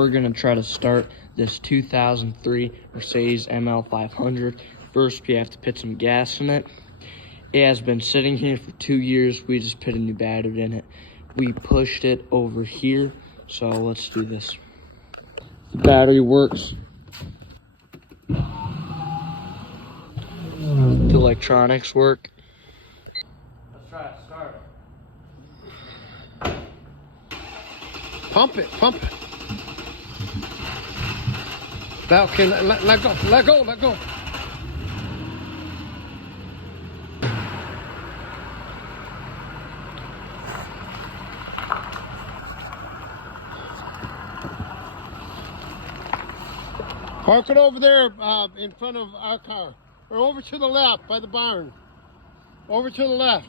we're gonna try to start this 2003 Mercedes ML 500. First, we have to put some gas in it. It has been sitting here for 2 years. We just put a new battery in it. We pushed it over here, so let's do this. The battery works. The electronics work. Let's try to start it. Pump it, pump it. Now, okay, let go, let go, let go. Park it over there in front of our car. Or over to the left by the barn. Over to the left.